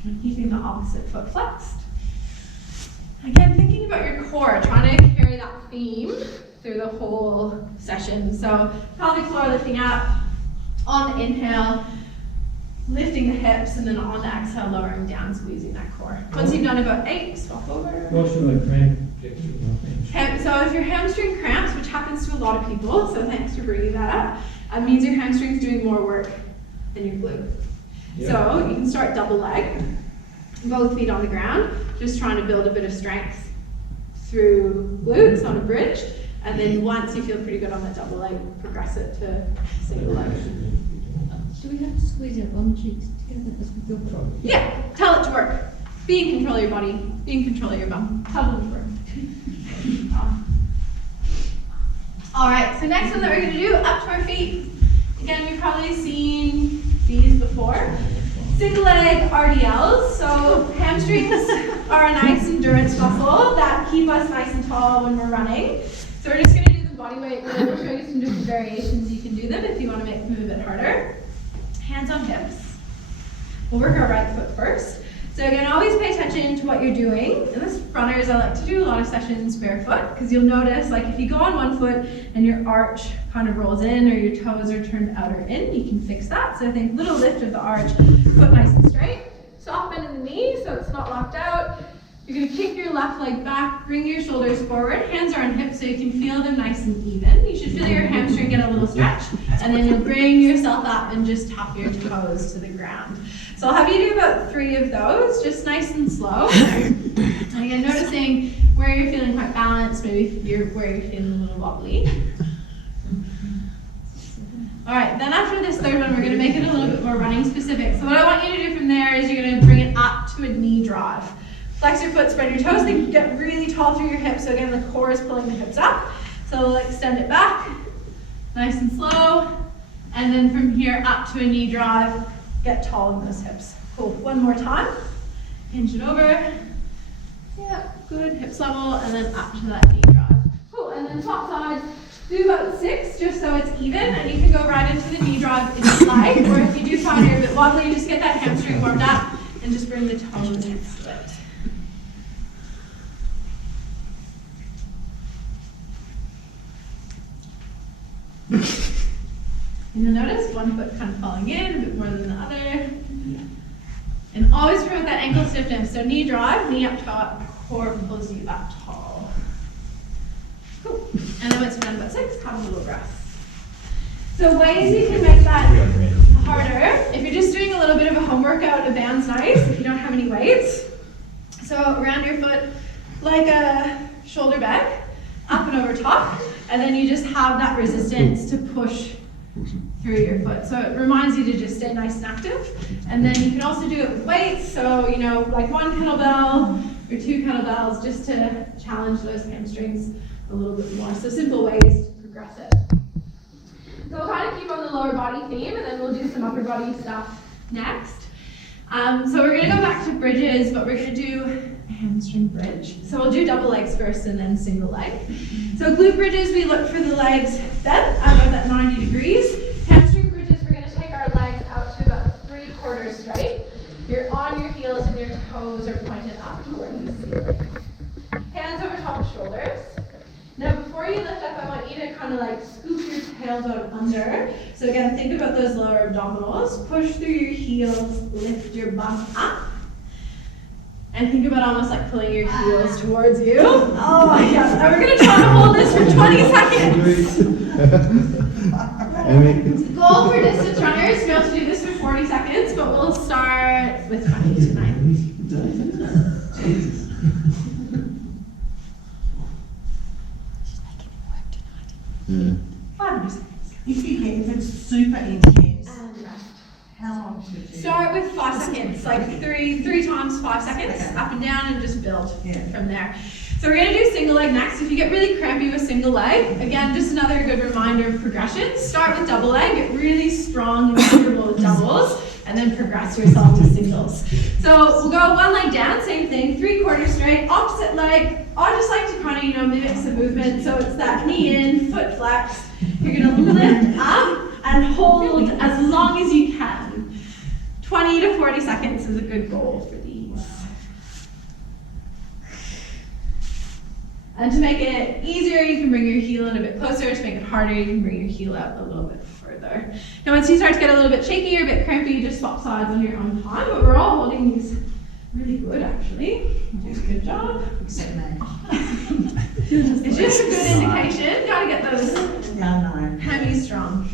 And keeping the opposite foot flexed. Again, thinking about your core, trying to carry that theme through the whole session. So pelvic floor lifting up, on the inhale, lifting the hips, and then on the exhale, lowering down, squeezing that core. Once you've done about 8, swap over. What should I crank? So if your hamstring cramps, which happens to a lot of people, so thanks for bringing that up, means your hamstring's doing more work than your glute. Yeah. So you can start double leg, both feet on the ground, just trying to build a bit of strength through glutes on a bridge, and then once you feel pretty good on that double leg, progress it to single leg. Do we have to squeeze our bum cheeks together as we go forward? Yeah, tell it to work. Be in control of your body, be in control of your bum. Tell it to work. All right, so next one that we're gonna do, up to our feet. Again, you've probably seen these before. Single leg RDLs, so hamstrings are a nice endurance muscle that keep us nice and tall when we're running. So we're just gonna do the body weight, but we'll show you some different variations you can do them if you wanna make them a bit harder. Hands on hips. We'll work our right foot first. So again, always pay attention to what you're doing. And as runners, I like to do a lot of sessions barefoot because you'll notice, like if you go on one foot and your arch kind of rolls in or your toes are turned out or in, you can fix that. So I think little lift of the arch, foot nice and straight. Soft bend in the knee so it's not locked out. You're gonna kick your left leg back, bring your shoulders forward, hands are on hips so you can feel them nice and even. You should feel your hamstring get a little stretch, and then you'll bring yourself up and just tap your toes to the ground. So I'll have you do about 3 of those, just nice and slow. And again, noticing where you're feeling quite balanced, maybe where you're feeling a little wobbly. All right, then after this third one, we're gonna make it a little bit more running specific. So what I want you to do from there is you're gonna bring it up to a knee drive. Flex your foot, spread your toes, then get really tall through your hips. So again, the core is pulling the hips up. So we'll extend it back, nice and slow. And then from here up to a knee drive, get tall in those hips. Cool, one more time. Hinge it over. Yeah, good, hips level, and then up to that knee drive. Cool, and then top side, do about 6, just so it's even, and you can go right into the knee drive if you like, or if you do find you're a bit wobbly, just get that hamstring warmed up, and just bring the toes in split. And you'll notice one foot kind of falling in a bit more than the other. And always promote that ankle stiffness. So knee drive, knee up top, core pulls you up tall. Cool. And then once you've done about 6, have a little rest. So ways you can make that harder. If you're just doing a little bit of a home workout, a band's nice if you don't have any weights. So round your foot like a shoulder bag, up and over top. And then you just have that resistance to push through your foot. So it reminds you to just stay nice and active. And then you can also do it with weights. So, you know, like 1 kettlebell or 2 kettlebells just to challenge those hamstrings a little bit more. So simple ways to progress it. So we'll kind of keep on the lower body theme and then we'll do some upper body stuff next. So we're gonna go back to bridges, but we're gonna do a hamstring bridge. So we'll do double legs first and then single leg. So glute bridges, we look for the legs bent about that 90 degrees. Hamstring bridges, we're gonna take our legs out to about 3/4 straight. You're on your heels and your toes are pointed up towards the ceiling. Hands over top of shoulders. Now before you lift up, I want you to kind of like scoop your tails out under. So again, think about those lower abdominals. Push through your heels, lift your bum up. And think about almost like pulling your heels towards you. Oh my gosh. And we're gonna try to hold this for 20 seconds. Goal for distance runners, to be able to do this for 40 seconds, but we'll start with 20 tonight. Yeah. 5 more seconds. If it's super intense, And rest. how long should you? Start with 5 seconds, like three times 5 seconds, Okay. up and down, and just build Yeah. from there. So we're gonna do single leg next. If you get really crampy with single leg, again, just another good reminder of progression. Start with double leg, get really strong and comfortable with doubles, and then progress yourself to singles. So we'll go 1 leg down, same thing, 3/4 straight, opposite leg. I just like to kind of, mimic some movement. So it's that knee in, foot flexed. You're gonna lift up and hold as long as you can. 20 to 40 seconds is a good goal for these. And to make it easier, you can bring your heel in a bit closer. To make it harder, you can bring your heel out a little bit further. Now once you start to get a little bit shaky or a bit crampy, just swap sides on your own time, but we're all holding these really good actually. Just good job. Except me. It's just a good indication. Gotta get those No. hammies strong.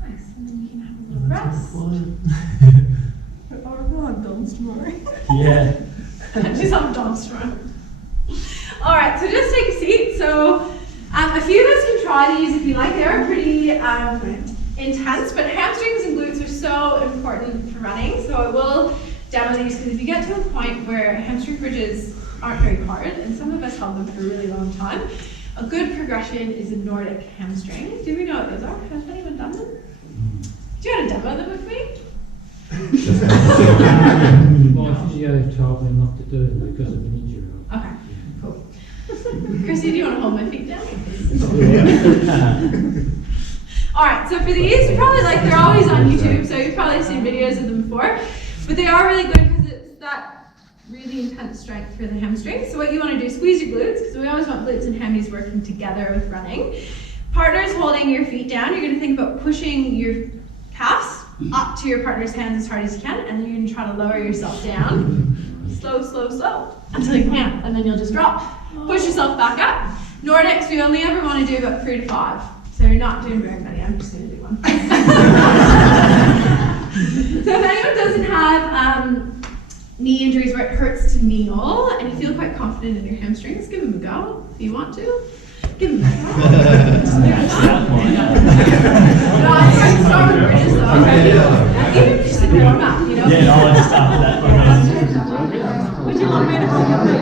Nice. And then you can have a little rest. Yeah. She's on Dom's tomorrow. Alright, so just take a seat. So a few of us can try these if you like. They are pretty intense, but hamstrings and glutes are so important for running. So I will demo these because if you get to a point where hamstring bridges aren't very hard, and some of us held them for a really long time, a good progression is a Nordic hamstring. Do we know what those are? Has anyone done them? Do you want to demo them with me? My physio told me not to do it because of an injury. Okay, cool. Chrissy, do you want to hold my feet down? Alright, so for these, you probably they're always on YouTube, so you've probably seen videos of them before, but they are really good because it's that really intense strength for the hamstrings. So what you want to do is squeeze your glutes, because we always want glutes and hammies working together with running. Partners holding your feet down, you're going to think about pushing your calves up to your partner's hands as hard as you can, and then you're going to try to lower yourself down. Slow, slow, slow, until you can, and then you'll just drop. Push yourself back up. Nordics, we only ever want to do about 3 to 5. So you're not doing very many, I'm just going to do one. So if anyone doesn't have knee injuries where it hurts to kneel, and you feel quite confident in your hamstrings, give them a go if you want to. Give them a go. No, I try to start with bridges though. Even just to warm up, you know? Yeah, no, I just started that. Would you want me to hold your feet?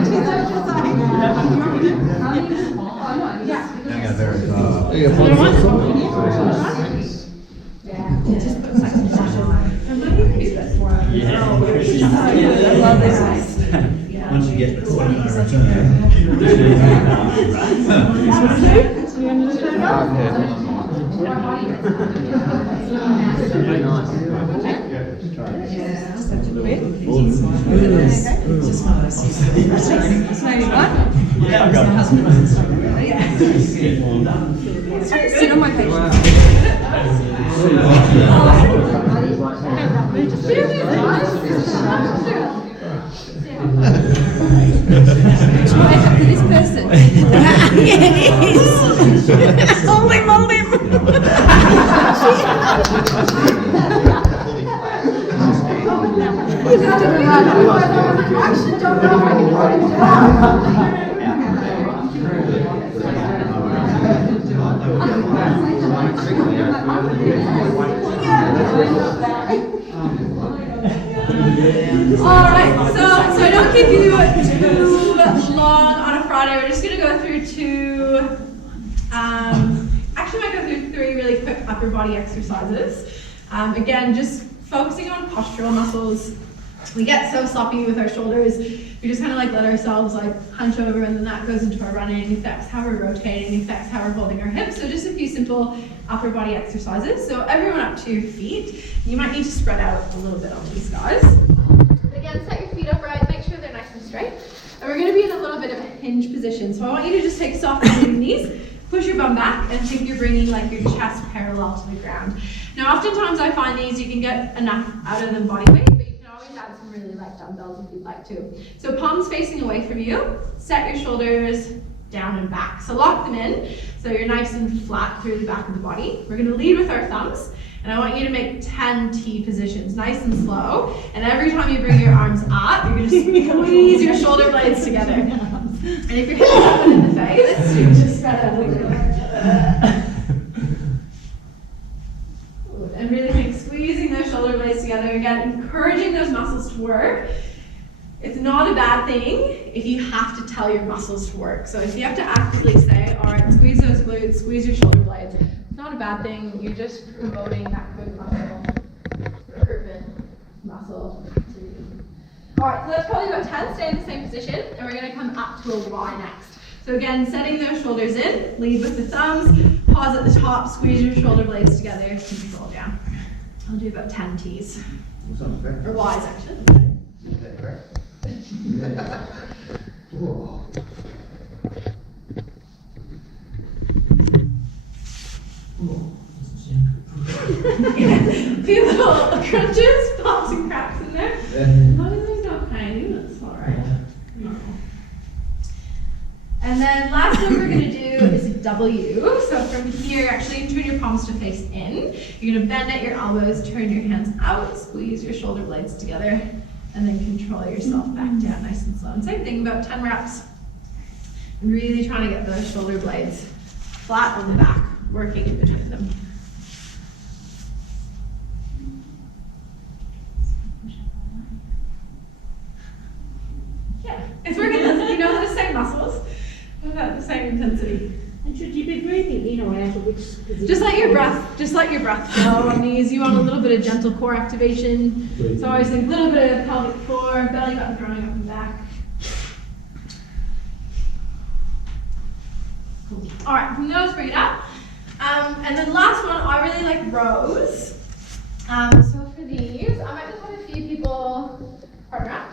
Just put second position. And then you can do this more. Yeah. I love this. Once you get the yeah, I've got Sit on my page. Right up to this person. Yeah, it is. Hold him, hold him. Alright, so I don't keep you too long on a Friday. We're just going to go through actually might go through 3 really quick upper body exercises. Again, just focusing on postural muscles. We get so sloppy with our shoulders. We just kind of let ourselves hunch over, and then that goes into our running, affects how we're rotating, affects how we're holding our hips. So just a few simple upper body exercises. So everyone up to your feet. You might need to spread out a little bit on these guys. Again, set your feet upright, make sure they're nice and straight. And we're going to be in a little bit of a hinge position. So I want you to just take soft on your knees, push your bum back, and think you're bringing your chest parallel to the ground. Now oftentimes I find these, you can get enough out of them body weight, but you can always add some really light dumbbells if you'd like to. So palms facing away from you, set your shoulders down and back. So lock them in so you're nice and flat through the back of the body. We're going to lead with our thumbs, and I want you to make 10 T positions, nice and slow. And every time you bring your arms up, you're going to squeeze your shoulder blades together. And if your hips open in the face, you just spread out like and really squeezing those shoulder blades together. Again, encouraging those muscles to work. It's not a bad thing if you have to tell your muscles to work. So if you have to actively say, all right, squeeze those glutes, squeeze your shoulder blades, it's not a bad thing. You're just promoting that good muscle recruitment muscle. All right, so that's probably about 10. Stay in the same position, and we're going to come up to a Y next. So again, setting those shoulders in, lead with the thumbs, pause at the top, squeeze your shoulder blades together, control down. I'll do about 10 T's. Or Y's actually. A few little crunches, pops and cracks in there. As long as there's no pain, that's alright. And then last one we're going to do is a W. So from here, actually turn your palms to face in. You're going to bend at your elbows, turn your hands out, squeeze your shoulder blades together, and then control yourself back down nice and slow. And same thing, about 10 reps. And really trying to get those shoulder blades flat on the back, working in between them. Yeah, it's working. You know the same muscles. About the same intensity. And should you be breathing in or out of which position? Just let your breath flow on these. You want a little bit of gentle core activation. So I always think a little bit of pelvic floor, belly button throwing up and back. Cool. All right, from those, bring it up. And then last one, I really like rows. So for these, I might just have a few people partner up.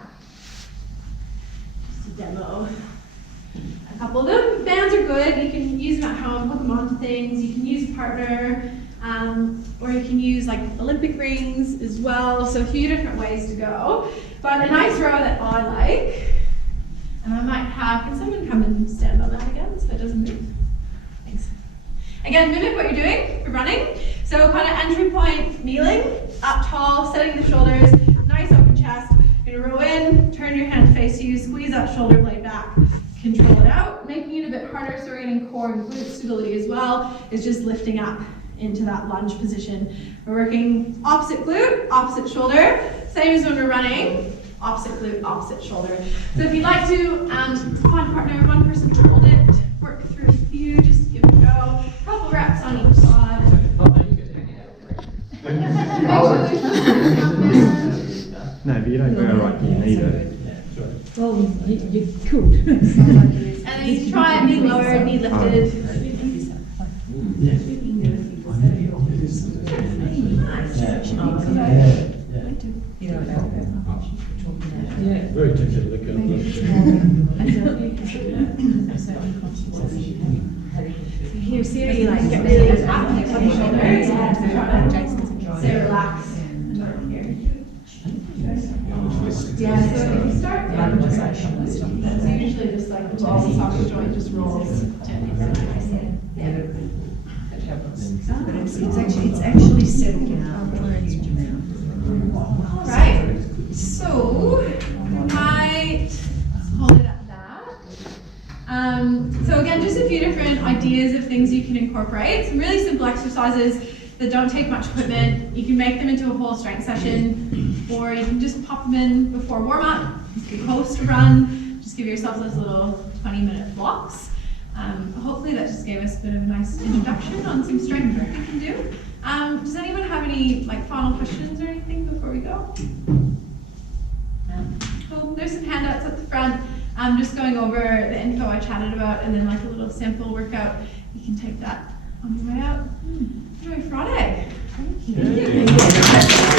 Just a demo. A couple of them. Bands are good. You can use them at home, hook them onto things. You can use a partner, or you can use like Olympic rings as well. So a few different ways to go. But a nice row that I like, and I might have, can someone come and stand on that again so it doesn't move? Thanks. Again, mimic what you're doing for running. So kind of entry point, kneeling, up tall, setting the shoulders, nice open chest. You're gonna row in, turn your hand to face you, squeeze that shoulder blade back. Control it out, making it a bit harder so we're getting core and glute stability as well, is just lifting up into that lunge position. We're working opposite glute, opposite shoulder, same as when we're running, opposite glute, opposite shoulder. So if you'd like to find a partner, one person to hold it, work through a few, just give it a go. A couple reps on each side. No, but you don't go right to your knee though. Well, you could. And then you can try it, knee lowered, knee lifted. Yeah. Very tempted to look at Here, see how you like get really up, like on your shoulders, and stay relaxed. Yeah, so if you start down, it's usually just like the ball socket joint just rolls. Yeah. But it's actually settling out a huge amount. All right, so might hold it at that. So again, just a few different ideas of things you can incorporate. Some really simple exercises that don't take much equipment. You can make them into a whole strength session, or you can just pop them in before warm-up. You can post a run, just give yourself those little 20-minute blocks. Hopefully that just gave us a bit of a nice introduction on some strength work you can do. Does anyone have any final questions or anything before we go? No. Cool. There's some handouts at the front. Just going over the info I chatted about, and then a little sample workout. You can take that on your way out. Enjoy Friday. Thank you.